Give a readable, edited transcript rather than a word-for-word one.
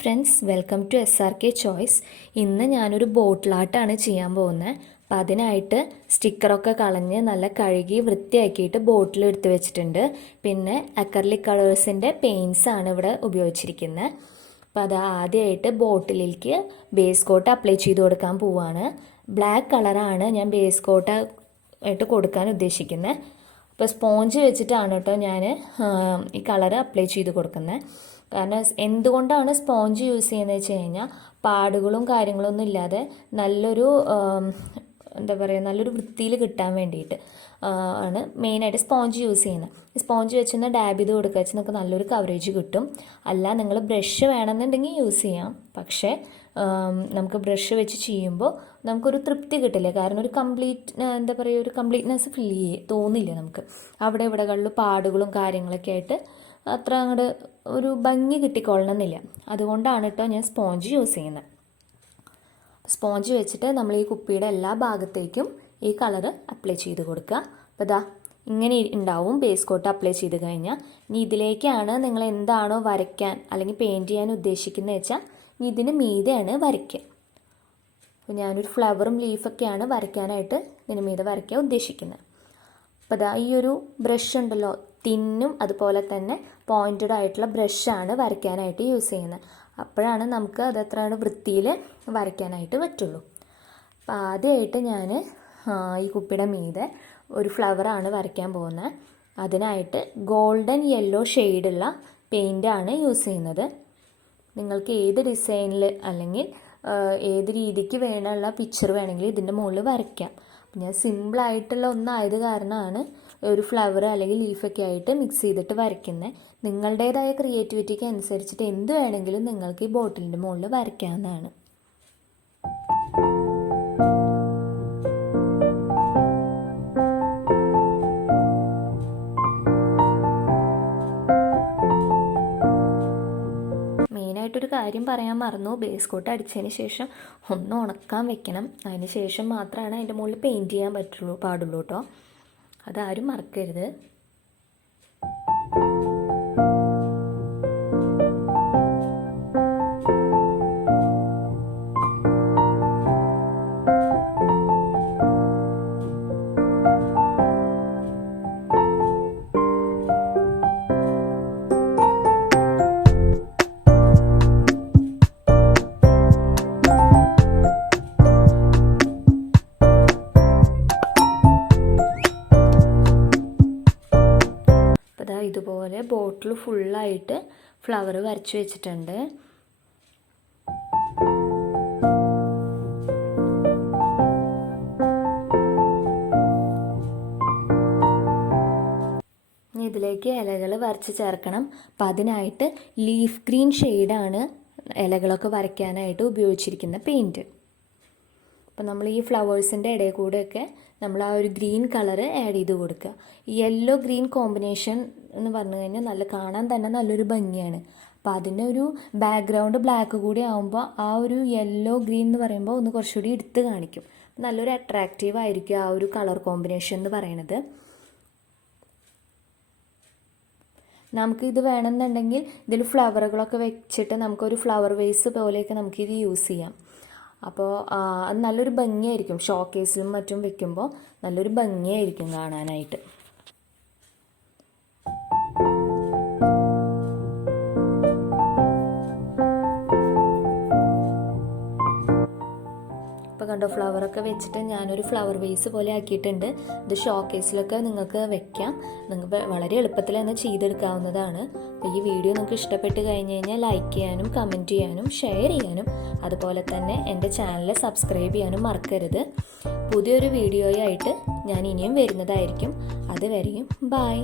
Friends, welcome to SRK choice. ഇന്ന് ഞാനൊരു ബോട്ടിൽ ആർട്ടാണ് ചെയ്യാൻ പോകുന്നത്. അപ്പം അതിനായിട്ട് സ്റ്റിക്കറൊക്കെ കളഞ്ഞ് നല്ല കഴുകി വൃത്തിയാക്കിയിട്ട് ബോട്ടിൽ എടുത്ത് വെച്ചിട്ടുണ്ട്. പിന്നെ അക്രലിക് കളേഴ്സിൻ്റെ പെയിൻസാണ് ഇവിടെ ഉപയോഗിച്ചിരിക്കുന്നത്. അപ്പോൾ അത് ആദ്യമായിട്ട് ബോട്ടിലേക്ക് ബേസ് കോട്ട് അപ്ലൈ ചെയ്ത് കൊടുക്കാൻ പോവുകയാണ്. ബ്ലാക്ക് കളറാണ് ഞാൻ ബേസ് കോട്ട് ആയിട്ട് കൊടുക്കാൻ ഉദ്ദേശിക്കുന്നത്. അപ്പോൾ സ്പോഞ്ച് വെച്ചിട്ടാണ് കേട്ടോ ഞാൻ ഈ കളർ അപ്ലൈ ചെയ്ത് കൊടുക്കുന്നത്. കാരണം എന്തുകൊണ്ടാണ് സ്പോഞ്ച് യൂസ് ചെയ്യുന്നത് വെച്ച് കഴിഞ്ഞാൽ പാടുകളും കാര്യങ്ങളൊന്നും ഇല്ലാതെ നല്ലൊരു നല്ലൊരു വൃത്തിയിൽ കിട്ടാൻ വേണ്ടിയിട്ട് ആണ് മെയിനായിട്ട് സ്പോഞ്ച് യൂസ് ചെയ്യുന്നത്. ഈ സ്പോഞ്ച് വെച്ചൊന്ന് ഡാബ് ചെയ്ത് കൊടുക്കുക വെച്ചാൽ നമുക്ക് നല്ലൊരു കവറേജ് കിട്ടും. അല്ല നിങ്ങൾ ബ്രഷ് വേണമെന്നുണ്ടെങ്കിൽ യൂസ് ചെയ്യാം. പക്ഷേ നമുക്ക് ബ്രഷ് വെച്ച് ചെയ്യുമ്പോൾ നമുക്കൊരു തൃപ്തി കിട്ടില്ല. കാരണം ഒരു ഒരു കംപ്ലീറ്റ്നെസ് തോന്നില്ല നമുക്ക്. അവിടെ ഇവിടെകളിൽ പാടുകളും കാര്യങ്ങളൊക്കെ ആയിട്ട് അത്ര അങ്ങോട്ട് ഒരു ഭംഗി കിട്ടിക്കൊള്ളണമെന്നില്ല. അതുകൊണ്ടാണ് കേട്ടോ ഞാൻ സ്പോഞ്ച് യൂസ് ചെയ്യുന്നത്. സ്പോഞ്ച് വെച്ചിട്ട് നമ്മൾ ഈ കുപ്പിയുടെ എല്ലാ ഭാഗത്തേക്കും ഈ കളറ് അപ്ലൈ ചെയ്ത് കൊടുക്കുക. അപ്പോൾ ഇതാ ഇങ്ങനെ ഉണ്ടാവും ബേസ് കോട്ട് അപ്ലൈ ചെയ്ത് കഴിഞ്ഞാൽ. ഇനി ഇതിലേക്കാണ് നിങ്ങൾ എന്താണോ വരയ്ക്കാൻ അല്ലെങ്കിൽ പെയിൻറ്റ് ചെയ്യാൻ ഉദ്ദേശിക്കുന്നത് വെച്ചാൽ ഇതിന് മീതെയാണ് വരയ്ക്കുക. അപ്പോൾ ഞാനൊരു ഫ്ലവറും ലീഫൊക്കെയാണ് വരയ്ക്കാനായിട്ട് ഇതിന് മീതെ വരയ്ക്കാൻ ഉദ്ദേശിക്കുന്നത്. അപ്പോൾ ഇതാ ഈ ഒരു ബ്രഷ് ഉണ്ടല്ലോ, തിന്നും അതുപോലെ തന്നെ പോയിൻറ്റഡ് ആയിട്ടുള്ള ബ്രഷാണ് വരയ്ക്കാനായിട്ട് യൂസ് ചെയ്യുന്നത്. അപ്പോഴാണ് നമുക്ക് അത് എത്രയാണ് വൃത്തിയിൽ വരയ്ക്കാനായിട്ട് പറ്റുള്ളൂ. അപ്പോൾ ആദ്യമായിട്ട് ഞാൻ ഈ കുപ്പിയുടെ മീതെ ഒരു ഫ്ലവറാണ് വരയ്ക്കാൻ പോകുന്നത്. അതിനായിട്ട് ഗോൾഡൻ യെല്ലോ ഷെയ്ഡുള്ള പെയിൻ്റാണ് യൂസ് ചെയ്യുന്നത്. നിങ്ങൾക്ക് ഏത് ഡിസൈനിൽ അല്ലെങ്കിൽ ഏത് രീതിക്ക് വേണമെന്നുള്ള പിക്ചർ വേണമെങ്കിൽ ഇതിൻ്റെ മുകളിൽ വരയ്ക്കാം. അപ്പം ഞാൻ സിമ്പിളായിട്ടുള്ള ഒന്നായത് കാരണമാണ് ഒരു ഫ്ലവർ അല്ലെങ്കിൽ ലീഫൊക്കെ ആയിട്ട് മിക്സ് ചെയ്തിട്ട് വരയ്ക്കുന്നത്. നിങ്ങളുടേതായ ക്രിയേറ്റിവിറ്റിക്ക് അനുസരിച്ചിട്ട് എന്ത് വേണമെങ്കിലും നിങ്ങൾക്ക് ഈ ബോട്ടിലിൻ്റെ മുകളിൽ വരയ്ക്കാവുന്നതാണ്. മെയിനായിട്ടൊരു കാര്യം പറയാൻ മറന്നു, ബേസ് കോട്ട് അടിച്ചതിന് ശേഷം ഒന്ന് ഉണക്കാൻ വെക്കണം. അതിന് ശേഷം മാത്രമാണ് അതിൻ്റെ മുകളിൽ പെയിൻറ്റ് ചെയ്യാൻ പാടുള്ളൂ കേട്ടോ. അതാരും മറക്കരുത്. ഇതുപോലെ ബോട്ടിൽ ഫുള്ളായിട്ട് ഫ്ലവർ വരച്ച് വെച്ചിട്ടുണ്ട്. ഇതിലേക്ക് ഇലകൾ വരച്ച് ചേർക്കണം. അപ്പം അതിനായിട്ട് ലീഫ് ഗ്രീൻ ഷെയ്ഡാണ് ഇലകളൊക്കെ വരയ്ക്കാനായിട്ട് ഉപയോഗിച്ചിരിക്കുന്ന പെയിൻറ്റ്. അപ്പം നമ്മൾ ഈ ഫ്ലവേഴ്സിൻ്റെ ഇടയിൽ കൂടെയൊക്കെ നമ്മൾ ആ ഒരു ഗ്രീൻ കളറ് ആഡ് ചെയ്ത് കൊടുക്കുക. യെല്ലോ ഗ്രീൻ കോമ്പിനേഷൻ എന്ന് പറഞ്ഞു കഴിഞ്ഞാൽ കാണാൻ തന്നെ നല്ലൊരു ഭംഗിയാണ്. അപ്പോൾ അതിനൊരു ബാക്ക്ഗ്രൗണ്ട് ബ്ലാക്ക് കൂടി ആകുമ്പോൾ ആ ഒരു യെല്ലോ ഗ്രീൻ എന്ന് പറയുമ്പോൾ ഒന്ന് കുറച്ചുകൂടി എടുത്ത് കാണിക്കും. നല്ലൊരു അട്രാക്റ്റീവ് ആയിരിക്കും ആ ഒരു കളർ കോമ്പിനേഷൻ എന്ന് പറയുന്നത്. നമുക്കിത് വേണമെന്നുണ്ടെങ്കിൽ ഇതിൽ ഫ്ലവറുകളൊക്കെ വെച്ചിട്ട് നമുക്കൊരു ഫ്ലവർ വേസ് പോലെയൊക്കെ നമുക്കിത് യൂസ് ചെയ്യാം. അപ്പോൾ അത് നല്ലൊരു ഭംഗിയായിരിക്കും. ഷോക്കേസിലും മറ്റും വെക്കുമ്പോൾ നല്ലൊരു ഭംഗിയായിരിക്കും കാണാനായിട്ട്. ഇപ്പോൾ കണ്ടോ, ഫ്ലവറൊക്കെ വെച്ചിട്ട് ഞാനൊരു ഫ്ലവർ വേസ് പോലെ ആക്കിയിട്ടുണ്ട്. ഇത് ഷോക്കേസിലൊക്കെ നിങ്ങൾക്ക് വെക്കാം. നിങ്ങൾക്ക് വളരെ എളുപ്പത്തിൽ തന്നെ ചെയ്തെടുക്കാവുന്നതാണ്. അപ്പോൾ ഈ വീഡിയോ നിങ്ങൾക്ക് ഇഷ്ടപ്പെട്ട് കഴിഞ്ഞ് കഴിഞ്ഞാൽ ലൈക്ക് ചെയ്യാനും കമൻറ്റ് ചെയ്യാനും ഷെയർ ചെയ്യാനും അതുപോലെ തന്നെ എൻ്റെ ചാനൽ സബ്സ്ക്രൈബ് ചെയ്യാനും മറക്കരുത്. പുതിയൊരു വീഡിയോയായിട്ട് ഞാൻ ഇനിയും വരുന്നതായിരിക്കും. അതുവരെയും ബൈ.